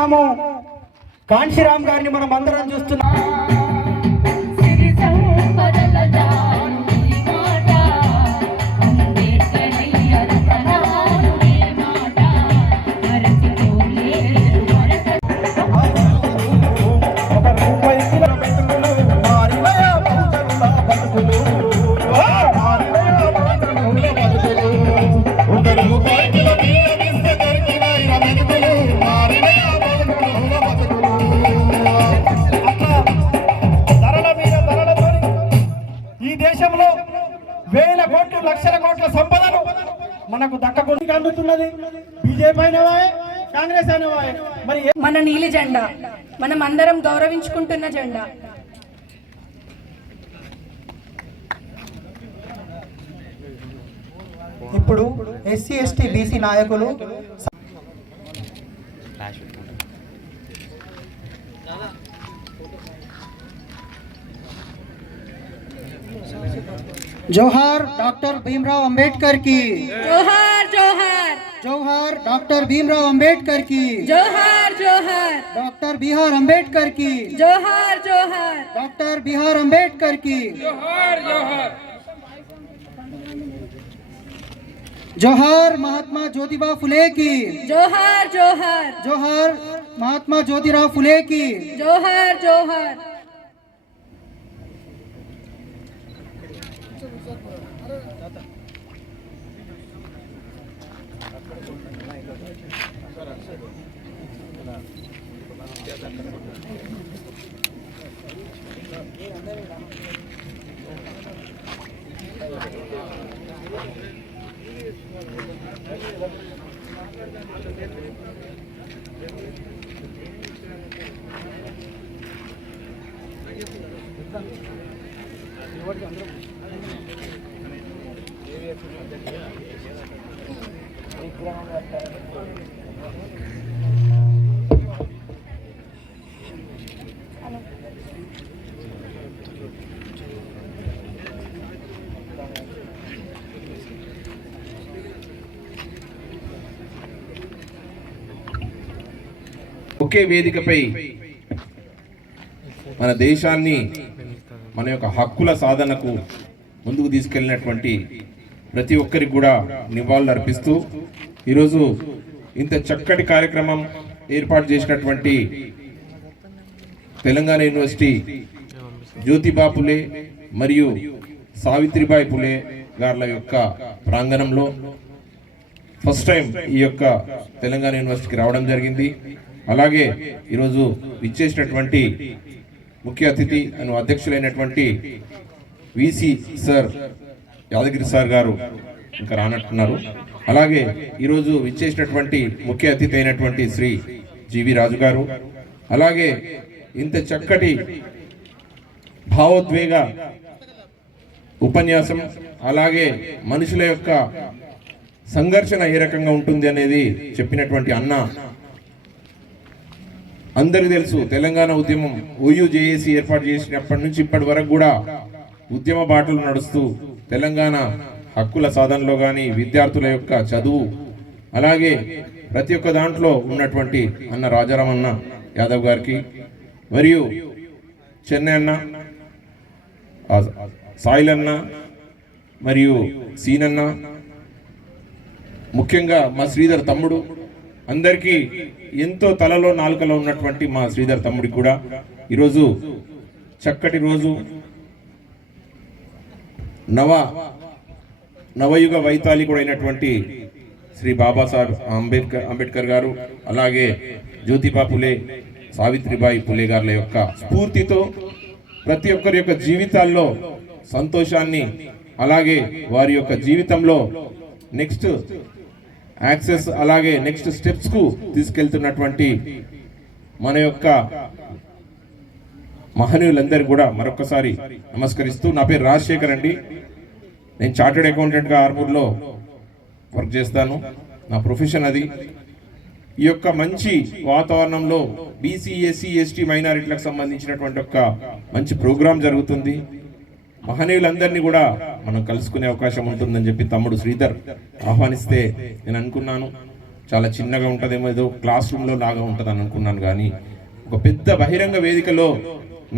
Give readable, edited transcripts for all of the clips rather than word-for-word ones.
కాంశీరాము కాంశీరామ్ గారిని మనం అందరం చూస్తున్నాం. వేల కోట్లు లక్షల కోట్ల సంపదను మనకు దక్కకుండా అందుతున్నది. బీజేపీ అయినవాయే కాంగ్రెస్ అయినవాయే మరి మన నీలి జెండా మనం అందరం గౌరవించుకుంటున్న జెండా. ఇప్పుడు ఎస్సీ ఎస్టీ బీసీ నాయకులు जोहार डॉक्टर भीमराव अंबेडकर की, जोहार जोहार जोहार डॉक्टर भीमराव अंबेडकर की, जोहार जोहार डॉक्टर बीआर अंबेडकर की, जोहार जोहार डॉक्टर बीआर अंबेडकर की, जोहार जोहार जोहार महात्मा ज्योतिबा फुले की, जोहार जोहार जोहार महात्मा ज्योतिराव फुले की, जोहार जोहार ఒకే వేదికపై మన దేశాన్ని మన యొక్క హక్కుల సాధనకు ముందుకు తీసుకెళ్ళినటువంటి ప్రతి ఒక్కరికి కూడా నివాళులు అర్పిస్తూ ఈరోజు ఇంత చక్కటి కార్యక్రమం ఏర్పాటు చేసినటువంటి తెలంగాణ యూనివర్సిటీ జ్యోతిబా ఫులే మరియు సావిత్రిబాయి ఫులే గార్ల యొక్క ప్రాంగణంలో ఫస్ట్ టైం ఈ యొక్క తెలంగాణ యూనివర్సిటీకి రావడం జరిగింది. అలాగే ఈరోజు ఇచ్చేసినటువంటి ముఖ్య అతిథి అను అధ్యక్షులైనటువంటి విసి సార్ యాదగిరి సార్ గారు ఇంకా రానట్టున్నారు. అలాగే ఈరోజు ఇచ్చేసినటువంటి ముఖ్య అతిథి అయినటువంటి శ్రీ జీవి రాజు గారు, అలాగే ఇంత చక్కటి భావోద్వేగ ఉపన్యాసం, అలాగే మనుషుల యొక్క సంఘర్షణ ఏ రకంగా ఉంటుంది అనేది చెప్పినటువంటి అన్న అందరికీ తెలుసు. తెలంగాణ ఉద్యమం ఓయూజేఏసీ ఏర్పాటు చేసినప్పటి నుంచి ఇప్పటి వరకు కూడా ఉద్యమ బాటలు నడుస్తూ తెలంగాణ హక్కుల సాధనలో కానీ విద్యార్థుల యొక్క చదువు, అలాగే ప్రతి ఒక్క దాంట్లో ఉన్నటువంటి అన్న రాజారామన్న యాదవ్ గారికి మరియు చెన్నై అన్న, సాయిలన్న మరియు సీనన్న, ముఖ్యంగా మా శ్రీధర్ తమ్ముడు, అందరికీ ఎంతో తలలో నాలుకలో ఉన్నటువంటి మా శ్రీధర్ తమ్ముడికి కూడా ఈరోజు చక్కటి రోజు. నవయుగ వైతాళి కూడా అయినటువంటి శ్రీ బాబాసాహెబ్ అంబేద్కర్ గారు, అలాగే జ్యోతిబా ఫులే సావిత్రిబాయి ఫులే గారుల యొక్క స్ఫూర్తితో ప్రతి ఒక్కరి యొక్క జీవితాల్లో సంతోషాన్ని, అలాగే వారి యొక్క జీవితంలో నెక్స్ట్ యాక్సెస్, అలాగే నెక్స్ట్ స్టెప్స్ కు తీసుకెళ్తున్నటువంటి మన యొక్క మహనీయులందరూ కూడా మరొకసారి నమస్కరిస్తూ, నా పేరు రాజశేఖర్ అండి. నేను చార్టెడ్ అకౌంటెంట్గా ఆర్మూర్లో వర్క్ చేస్తాను. నా ప్రొఫెషన్ అది. ఈ యొక్క మంచి వాతావరణంలో బీసీ ఎస్సీ ఎస్టీ మైనారిటీలకు సంబంధించినటువంటి ఒక మంచి ప్రోగ్రాం జరుగుతుంది. మహనీయులందరినీ కూడా మనం కలుసుకునే అవకాశం ఉంటుందని చెప్పి తమ్ముడు శ్రీధర్ ఆహ్వానిస్తే నేను అనుకున్నాను. చాలా చిన్నగా ఉంటుందేమో, ఏదో క్లాస్ రూమ్లో లాగా ఉంటుంది అని అనుకున్నాను. కానీ ఒక పెద్ద బహిరంగ వేదికలో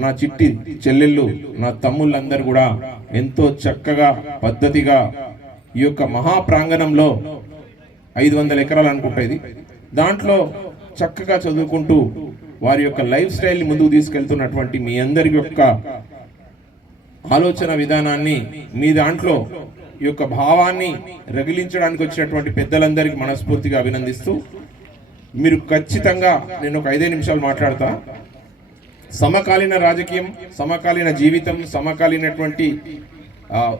నా చిట్టి చెల్లెళ్ళు, నా తమ్ముళ్ళందరూ కూడా ఎంతో చక్కగా పద్ధతిగా ఈ యొక్క మహాప్రాంగణంలో 500 ఎకరాలు అనుకుంటేది, దాంట్లో చక్కగా చదువుకుంటూ వారి యొక్క లైఫ్ స్టైల్ని ముందుకు తీసుకెళ్తున్నటువంటి మీ అందరి యొక్క ఆలోచన విధానాన్ని, మీ దాంట్లో ఈ యొక్క భావాన్ని రగిలించడానికి వచ్చినటువంటి పెద్దలందరికీ మనస్ఫూర్తిగా అభినందిస్తూ, మీరు ఖచ్చితంగా, నేను ఒక 5 నిమిషాలు మాట్లాడతా, సమకాలీన రాజకీయం, సమకాలీన జీవితం, సమకాలీనటువంటి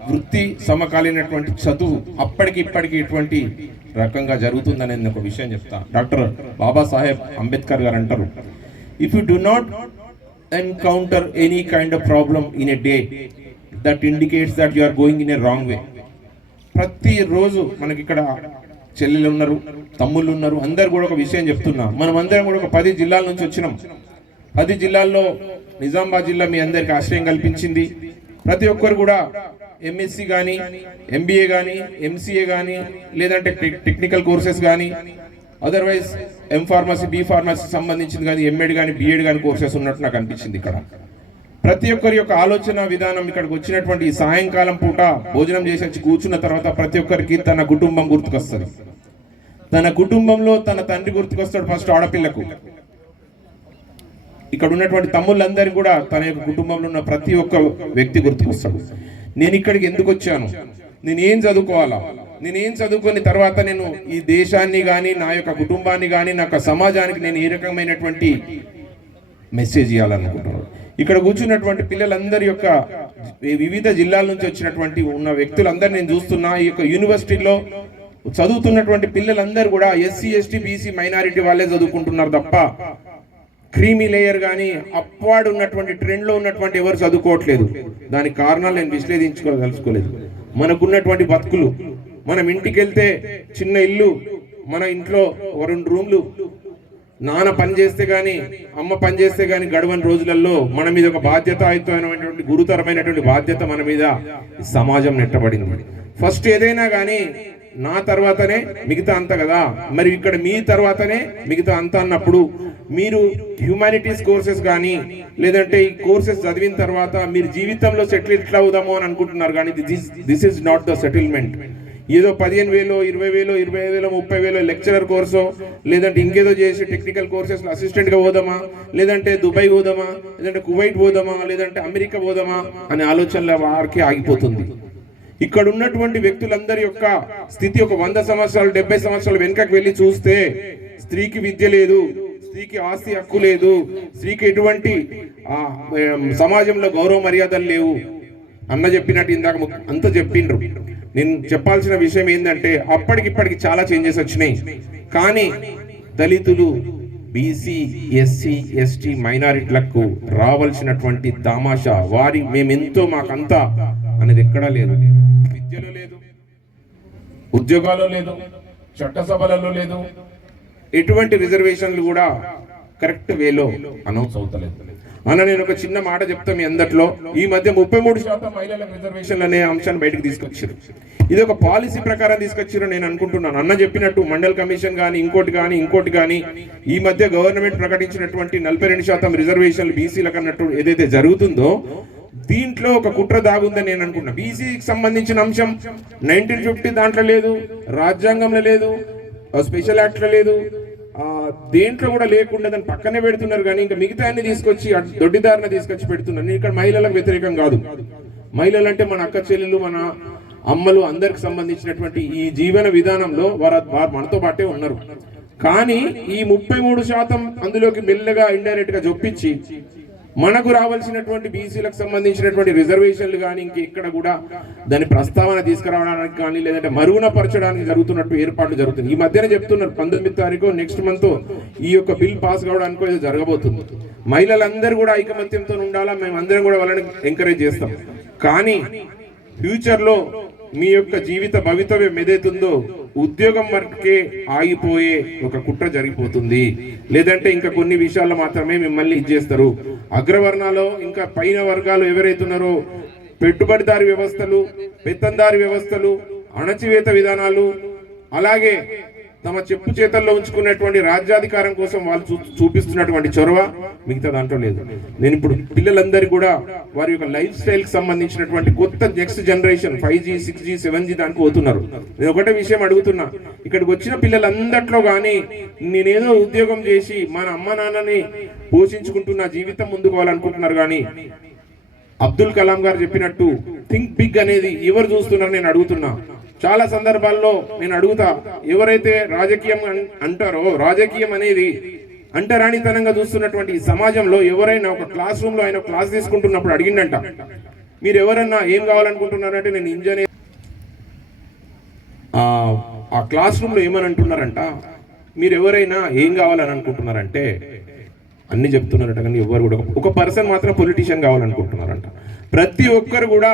వృత్తి, సమకాలీనటువంటి చదువు అప్పటికి ఇప్పటికి ఇటువంటి రకంగా జరుగుతుందనే ఒక విషయం చెప్తా. డాక్టర్ బాబాసాహెబ్ అంబేద్కర్ గారు అంటారు, if you do not encounter any kind of problem in a day, that indicates that you are going in a wrong way. ప్రతిరోజు మనకి ఇక్కడ చెల్లెలు ఉన్నారు, తమ్ముళ్ళు ఉన్నారు, అందరు కూడా ఒక విషయం చెప్తున్నా. మనం అందరం కూడా ఒక 10 జిల్లాల నుంచి వచ్చినాం. 10 జిల్లాల్లో నిజామాబాద్ జిల్లా మీ అందరికి ఆశ్రయం కల్పించింది. ప్రతి ఒక్కరు కూడా ఎంఎస్సి కానీ, ఎంబీఏ కానీ, ఎంసీఏ కానీ, లేదంటే టెక్నికల్ కోర్సెస్ కానీ, otherwise M pharmacy, B pharmacy సంబంధించింది కానీ, ఎంఎడ్ కానీ, బిఎడ్ కానీ కోర్సెస్ ఉన్నట్టు నాకు అనిపించింది. ఇక్కడ ప్రతి ఒక్కరి యొక్క ఆలోచన విధానం, ఇక్కడికి వచ్చినటువంటి ఈ సాయంకాలం పూట భోజనం చేసి వచ్చి కూర్చున్న తర్వాత ప్రతి ఒక్కరికి తన కుటుంబం గుర్తుకొస్తుంది. తన కుటుంబంలో తన తండ్రి గుర్తుకొస్తాడు ఫస్ట్, ఆడపిల్లకు. ఇక్కడ ఉన్నటువంటి తమ్ముళ్ళందరికీ కూడా తన యొక్క కుటుంబంలో ఉన్న ప్రతి ఒక్క వ్యక్తి గుర్తుకొస్తాడు. నేను ఇక్కడికి ఎందుకు వచ్చాను, నేను ఏం చదువుకోవాలా, నేను ఏం చదువుకుని తర్వాత నేను ఈ దేశాన్ని కానీ, నా యొక్క కుటుంబాన్ని కానీ, నా యొక్క సమాజానికి నేను ఏ రకమైనటువంటి మెసేజ్ ఇవ్వాలనుకుంటున్నాను. ఇక్కడ కూర్చున్నటువంటి పిల్లలందరి యొక్క వివిధ జిల్లాల నుంచి వచ్చినటువంటి ఉన్న వ్యక్తులందరూ నేను చూస్తున్నా. ఈ యొక్క యూనివర్సిటీలో చదువుతున్నటువంటి పిల్లలందరూ కూడా ఎస్సీ, ఎస్టీ, బీసీ, మైనారిటీ వాళ్ళే చదువుకుంటున్నారు తప్ప క్రీమీ లేయర్ కానీ అప్వార్డ్ ఉన్నటువంటి ట్రెండ్లో ఉన్నటువంటి ఎవరు చదువుకోవట్లేదు. దానికి కారణాలు నేను విశ్లేషించుకోదలుచుకోలేదు. మనకున్నటువంటి బతుకులు, మనం ఇంటికి వెళ్తే చిన్న ఇల్లు, మన ఇంట్లో 2 రూమ్లు, నాన్న పని చేస్తే కానీ, అమ్మ పని చేస్తే కానీ గడవని రోజులలో మన మీద ఒక బాధ్యతాయుతమైనటువంటి గురుతరమైనటువంటి బాధ్యత మన మీద సమాజం నెట్టబడింది. ఫస్ట్ ఏదైనా కానీ నా తర్వాతనే మిగతా అంతా కదా, మరి ఇక్కడ మీ తర్వాతనే మిగతా అంతా అన్నప్పుడు మీరు హ్యూమానిటీస్ కోర్సెస్ కానీ, లేదంటే ఈ కోర్సెస్ చదివిన తర్వాత మీరు జీవితంలో సెటిల్ ఎట్లా అవుదామో అని అనుకుంటున్నారు. కానీ this is not the settlement. ఏదో 15,000, 20,000, 25,000, 30,000 లెక్చరర్ కోర్సో, లేదంటే ఇంకేదో చేసి టెక్నికల్ కోర్సెస్లో అసిస్టెంట్గా పోదామా, లేదంటే దుబాయ్ పోదామా, లేదంటే కువైట్ పోదామా, లేదంటే అమెరికా పోదామా అనే ఆలోచనల వారికి ఆగిపోతుంది. ఇక్కడ ఉన్నటువంటి వ్యక్తులందరి యొక్క స్థితి ఒక 100 సంవత్సరాలు, 70 సంవత్సరాలు వెనుకకు వెళ్ళి చూస్తే స్త్రీకి విద్య లేదు, స్త్రీకి ఆస్తి హక్కు లేదు, స్త్రీకి ఎటువంటి సమాజంలో గౌరవ మర్యాదలు లేవు. అన్న చెప్పినట్టు ఇందాక అంత చెప్పిండ్రు. నేను చెప్పాల్సిన విషయం ఏంటంటే అప్పటికిప్పటికి చాలా చేంజెస్ వచ్చినాయి. కానీ దళితులు, బీసీ, ఎస్సీ, ఎస్టీ, మైనారిటీలకు రావాల్సినటువంటి తమాషా, మేమెంతో మాకంతా అనేది ఎక్కడా లేదు. విద్యలో లేదు, ఉద్యోగాల్లో లేదు, చట్టసభలలో లేదు, ఎటువంటి రిజర్వేషన్లు కూడా కరెక్ట్ వేలో అనౌన్స్ అవుతలేదు. అన్న నేను ఒక చిన్న మాట చెప్తా మీ అందట్లో. ఈ మధ్య 33% మహిళలకు రిజర్వేషన్లు అనే అంశాన్ని బయటకు తీసుకొచ్చారు. ఇది ఒక పాలసీ ప్రకారం తీసుకొచ్చారు నేను అనుకుంటున్నాను. అన్న చెప్పినట్టు మండల్ కమిషన్ కానీ, ఇంకోటి కానీ ఈ మధ్య గవర్నమెంట్ ప్రకటించినటువంటి 42% రిజర్వేషన్లు బీసీలకు అన్నట్టు ఏదైతే జరుగుతుందో దీంట్లో ఒక కుట్ర దాగుందని నేను అనుకుంటున్నా. బీసీకి సంబంధించిన అంశం 1950 దాంట్లో లేదు, రాజ్యాంగంలో లేదు, స్పెషల్ యాక్ట్లో లేదు, దేంట్లో కూడా లేకుండా దాన్ని పక్కనే పెడుతున్నారు. కానీ ఇంకా మిగతా అన్ని తీసుకొచ్చి దొడ్డిదారిన తీసుకొచ్చి పెడుతున్నారు. నేను ఇక్కడ మహిళలకు వ్యతిరేకం కాదు. మహిళలు అంటే మన అక్క చెల్లెలు, మన అమ్మలు, అందరికి సంబంధించినటువంటి ఈ జీవన విధానంలో వారు మనతో పాటే ఉన్నారు. కానీ ఈ 33% అందులోకి మెల్లగా ఇండైరెక్ట్ గా జొప్పించి మనకు రావాల్సినటువంటి బీసీలకు సంబంధించినటువంటి రిజర్వేషన్లు కానీ ఇంకెక్కడ కూడా దాని ప్రస్తావన తీసుకురావడానికి కానీ, లేదంటే మరుగున పరచడానికి జరుగుతున్నట్టు ఏర్పాట్లు జరుగుతుంది. ఈ మధ్యన చెప్తున్నారు 19వ తారీఖు నెక్స్ట్ మంత్ ఈ యొక్క బిల్ పాస్ కావడానికి ఏదో జరగబోతుంది. మహిళలందరూ కూడా ఐకమత్యంతో ఉండాలా, మేమందరం కూడా వాళ్ళని ఎంకరేజ్ చేస్తాం. కానీ ఫ్యూచర్లో మీ యొక్క జీవిత భవితవ్యం ఏదైతుందో ఉద్యోగం వరకే ఆగిపోయే ఒక కుట్ర జరిగిపోతుంది. లేదంటే ఇంకా కొన్ని విషయాల్లో మాత్రమే మిమ్మల్ని ఇచ్చేస్తారు. అగ్రవర్ణాలు ఇంకా పైన వర్గాలు ఎవరైతున్నారో పెట్టుబడిదారి వ్యవస్థలు, పెత్తందారి వ్యవస్థలు, అణచివేత విధానాలు, అలాగే తమ చెప్పు చేతల్లో ఉంచుకున్నటువంటి రాజ్యాధికారం కోసం వాళ్ళు చూపిస్తున్నటువంటి చొరవ మిగతా దాంట్లో లేదు. నేను ఇప్పుడు పిల్లలందరికీ కూడా వారి యొక్క లైఫ్ స్టైల్ కి సంబంధించినటువంటి కొత్త next generation 5G 6G 7G దానికి పోతున్నారు. నేను ఒకటే విషయం అడుగుతున్నా, ఇక్కడికి వచ్చిన పిల్లలందట్లో కానీ నేనేదో ఉద్యోగం చేసి మన అమ్మ నాన్నని పోషించుకుంటున్న జీవితం ముందుకు పోవాలనుకుంటున్నారు. కానీ అబ్దుల్ కలాం గారు చెప్పినట్టు థింక్ బిగ్ అనేది ఎవరు చూస్తున్నారు నేను అడుగుతున్నా. చాలా సందర్భాల్లో నేను అడుగుతా, ఎవరైతే రాజకీయం అంటారో, రాజకీయం అనేది అంటరానితనంగా చూస్తున్నటువంటి ఈ సమాజంలో ఎవరైనా ఒక క్లాస్ రూమ్ లో ఆయన క్లాస్ తీసుకుంటున్నప్పుడు అడిగిండంట, మీరు ఎవరన్నా ఏం కావాలనుకుంటున్నారంటే నేను ఇంజనీర్. ఆ క్లాస్ రూమ్ లో ఏమని అంటున్నారంట, మీరు ఎవరైనా ఏం కావాలని అనుకుంటున్నారంటే అన్ని చెప్తున్నారట. కానీ ఎవరు కూడా ఒక పర్సన్ మాత్రం పొలిటీషియన్ కావాలనుకుంటున్నారంట. ప్రతి ఒక్కరు కూడా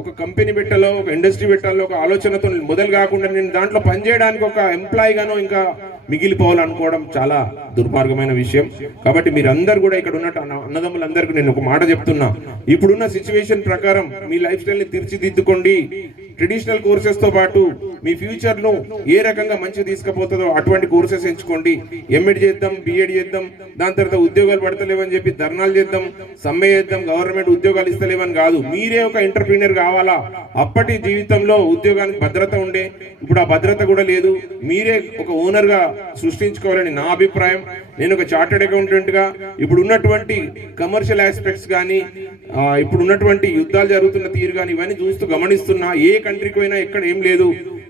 ఒక కంపెనీ పెట్టాలో, ఒక ఇండస్ట్రీ పెట్టాలో ఒక ఆలోచనతో మొదలు కాకుండా నేను దాంట్లో పనిచేయడానికి ఒక ఎంప్లాయీ గానో ఇంకా మిగిలిపోవాలనుకోవడం చాలా దుర్మార్గమైన విషయం. కాబట్టి మీరందరూ కూడా ఇక్కడ ఉన్నట్టు అన్నదమ్ములందరికీ నేను ఒక మాట చెప్తున్నా, ఇప్పుడున్న సిచ్యువేషన్ ప్రకారం మీ లైఫ్ స్టైల్ ని తీర్చిదిద్దుకోండి. ట్రెడిషనల్ కోర్సెస్ తో పాటు మీ ఫ్యూచర్ ను ఏ రకంగా మంచిగా తీసుకుపోతుందో అటువంటి కోర్సెస్ ఎంచుకోండి. ఎంఎడ్ చేద్దాం, బిఎడ్ చేద్దాం, దాని తర్వాత ఉద్యోగాలు పడతలేవని చెప్పి ధర్నాలు చేద్దాం, సమ్మె చేద్దాం, గవర్నమెంట్ ఉద్యోగాలు ఇస్తలేవని కాదు. మీరే ఒక ఎంటర్ప్రీనర్ కావాలా. అప్పటి జీవితంలో ఉద్యోగానికి భద్రత ఉండే, ఇప్పుడు ఆ భద్రత కూడా లేదు. మీరే ఒక ఓనర్ గా సృష్టించుకోవాలని నా అభిప్రాయం. నేను ఒక చార్టెడ్ అకౌంటెంట్ గా ఇప్పుడు ఉన్నటువంటి కమర్షియల్ ఆస్పెక్ట్స్ కానీ, ఇప్పుడు ఉన్నటువంటి యుద్ధాలు జరుగుతున్న తీరు కానీ ఇవన్నీ చూస్తూ గమనిస్తున్నా. ఏ కంట్రీకి పోయినా ఎక్కడ ఏం లేదు,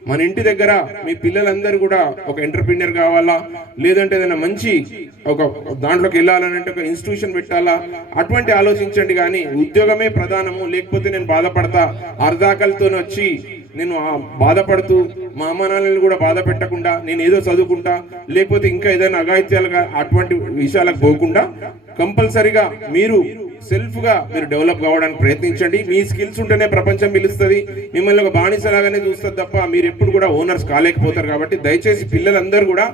మన ఇంటి దగ్గర మీ పిల్లలందరూ కూడా ఒక ఎంటర్ప్రీనర్ కావాలా, లేదంటే ఏదైనా మంచి ఒక దాంట్లోకి వెళ్ళాలంటే ఒక ఇన్స్టిట్యూషన్ పెట్టాలా, అటువంటి ఆలోచించండి. కానీ ఉద్యోగమే ప్రధానము, లేకపోతే నేను బాధపడతా, అర్ధాకలతో వచ్చి నేను బాధపడుతూ మా అమ్మ నాన్నలను కూడా బాధ పెట్టకుండా నేను ఏదో చదువుకుంటా, లేకపోతే ఇంకా ఏదైనా అఘాయిత్యాలుగా అటువంటి విషయాలకు పోకుండా కంపల్సరీగా మీరు సెల్ఫ్ గా మీరు డెవలప్ కావడానికి ప్రయత్నించండి. మీ స్కిల్స్ ఉంటేనే ప్రపంచం పిలుస్తుంది, మిమ్మల్ని ఒక బానిసలాగానే చూస్తుంది తప్ప మీరు ఎప్పుడు కూడా ఓనర్స్ కాలేకపోతారు. కాబట్టి దయచేసి పిల్లలందరూ కూడా,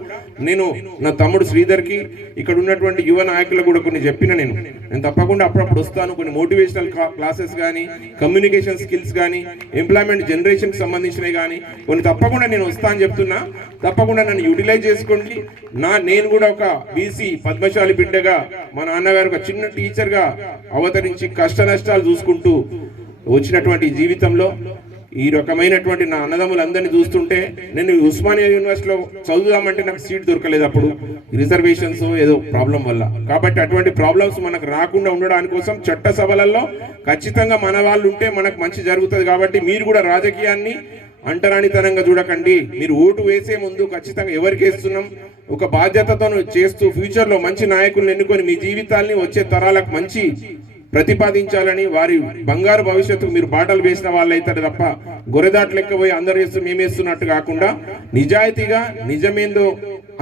నేను నా తమ్ముడు శ్రీధర్ కి ఇక్కడ ఉన్నటువంటి యువ నాయకులకు కూడా కొన్ని చెప్పిన, నేను తప్పకుండా అప్పుడప్పుడు వస్తాను. కొన్ని మోటివేషనల్ క్లాసెస్ కానీ, కమ్యూనికేషన్ స్కిల్స్ కానీ, ఎంప్లాయ్మెంట్ జనరేషన్ కి సంబంధించినవి కానీ కొన్ని తప్పకుండా నేను వస్తా అని చెప్తున్నా. తప్పకుండా నన్ను యూటిలైజ్ చేసుకోండి. నేను కూడా ఒక బీసీ పద్మశాలి బిడ్డగా, మా నాన్నగారు ఒక చిన్న టీచర్ గా అవతరించి కష్ట నష్టాలు చూసుకుంటూ వచ్చినటువంటి జీవితంలో ఈ రకమైనటువంటి నా అన్నదమ్ములందరినీ చూస్తుంటే, నేను ఉస్మానియా యూనివర్సిటీలో చదువుదామంటే నాకు సీట్ దొరకలేదు అప్పుడు, రిజర్వేషన్స్ ఏదో ప్రాబ్లం వల్ల. కాబట్టి అటువంటి ప్రాబ్లమ్స్ మనకు రాకుండా ఉండడానికి కోసం చట్ట సభలలో ఖచ్చితంగా మన వాళ్ళు ఉంటే మనకు మంచి జరుగుతుంది. కాబట్టి మీరు కూడా రాజకీయాన్ని అంటరానితనంగా చూడకండి. మీరు ఓటు వేసే ముందు ఖచ్చితంగా ఎవరికి వేస్తున్నాం ఒక బాధ్యతతో చేస్తూ ఫ్యూచర్లో మంచి నాయకులను ఎన్నుకొని మీ జీవితాల్ని వచ్చే తరాలకు మంచి ప్రతిపాదించాలని, వారి బంగారు భవిష్యత్తుకు మీరు బాటలు వేసిన వాళ్ళు అవుతారు తప్ప గొర్రెదాట్లు లెక్క పోయి అందరు వేస్తూ మేమేస్తున్నట్టు కాకుండా నిజాయితీగా నిజమేందో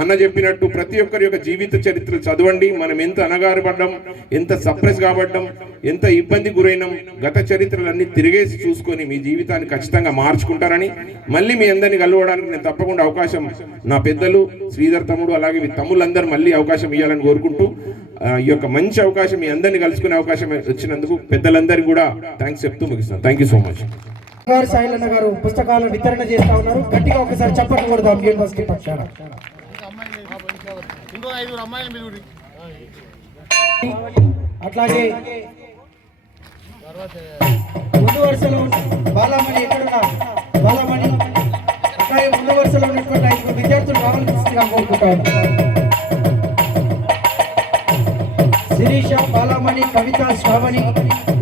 అన్న చెప్పినట్టు ప్రతి ఒక్కరి యొక్క జీవిత చరిత్రలు చదవండి. మనం ఎంత అనగారపడ్డం, ఎంత సప్రెస్ కాబడ్డం, ఎంత ఇబ్బంది గురైనాం, గత చరిత్రలన్నీ తిరిగేసి చూసుకొని మీ జీవితాన్ని ఖచ్చితంగా మార్చుకుంటారని, మళ్ళీ మీ అందరినీ కలవడానికి నేను తప్పకుండా అవకాశం నా పెద్దలు శ్రీధర్ తమ్ముడు అలాగే మీ తమ్ముళ్ళందరూ మళ్ళీ అవకాశం ఇవ్వాలని కోరుకుంటూ, ఈ యొక్క మంచి అవకాశం మీ అందరినీ కలుసుకునే అవకాశం వచ్చినందుకు పెద్దలందరికీ కూడా థ్యాంక్స్ చెప్తూ ముగిస్తాను. Thank you so much. Sailanna garu పుస్తకాలను వితరణ చేస్తా ఉన్నారు. గట్టిగా ఒకసారి చప్పట్లు కొడదాం యూనివర్సిటీ పక్షాన. అట్లాగే ముందు వరుసలో బాలమణి ఎక్కడున్నా, బాలమణి అట్లాగే ముందు వరుసలో ఉన్నటువంటి 5 విద్యార్థులు రావాల్సిందిగా కోరుకుంటా ఉన్నారు. శిరీష, బాలమణి, కవిత, శ్రావణి,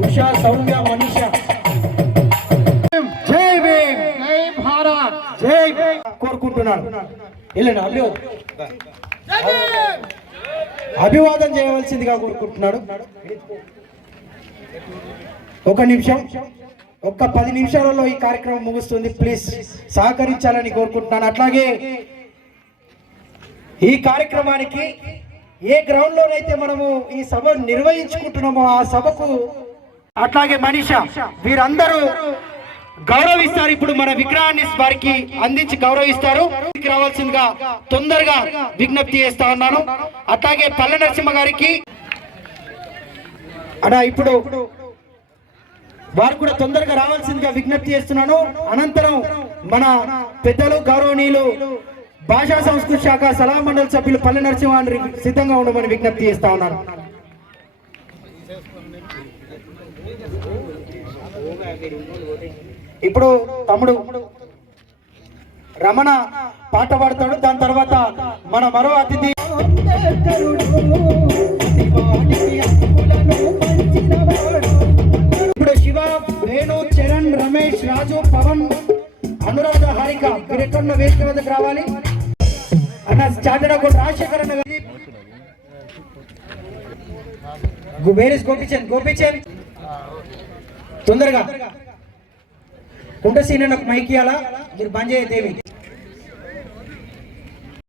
ఉషా, సౌమ్య, మనీష. జై భీమ్, జై భారత్, జై కోరుకుంటున్నాను. అభివాదం చేయవలసిందిగా కోరుకుంటున్నాడు. ఒక నిమిషం, ఒక్క 10 నిమిషాలలో ఈ కార్యక్రమం ముగుస్తుంది. ప్లీజ్ సహకరించాలని కోరుకుంటున్నాను. అట్లాగే ఈ కార్యక్రమానికి ఏ గ్రౌండ్ లోనైతే మనము ఈ సభ నిర్వహించుకుంటున్నామో ఆ సభకు అట్లాగే మనీషా వీరందరూ గౌరవిస్తారు. ఇప్పుడు మన విగ్రహాన్ని వారికి అందించి గౌరవిస్తారు. రావాల్సిందిగా తొందరగా విజ్ఞప్తి చేస్తా ఉన్నాను. అట్లాగే పల్లె నరసింహ గారికి ఇప్పుడు వారు కూడా తొందరగా రావాల్సిందిగా విజ్ఞప్తి చేస్తున్నాను. అనంతరం మన పెద్దలు గౌరవనీయులు భాషా సంస్కృతి శాఖ సలహా మండలి సభ్యులు పల్లె నరసింహాన్ని సిద్ధంగా ఉండమని విజ్ఞప్తి చేస్తా ఉన్నారు. ఇప్పుడు తమ్ముడు రమణ పాట పాడతాడు. దాని తర్వాత మన మరో అతిథి ఇప్పుడు శివ, వేణు, చరణ్, రమేష్, రాజు, పవన్, అనురాధ, హారిక వీరెక్కడున్న వేదిక వద్దకు రావాలి. అన్న చార్టెడ్ అకౌంట్ రాజశేఖర్ అన్న వేరేస్ గోపిచంద్ తొందరగా కుంట సీన్ మైక్ ఇయ్యాలా, మీరు బంద్ చేయదేవి.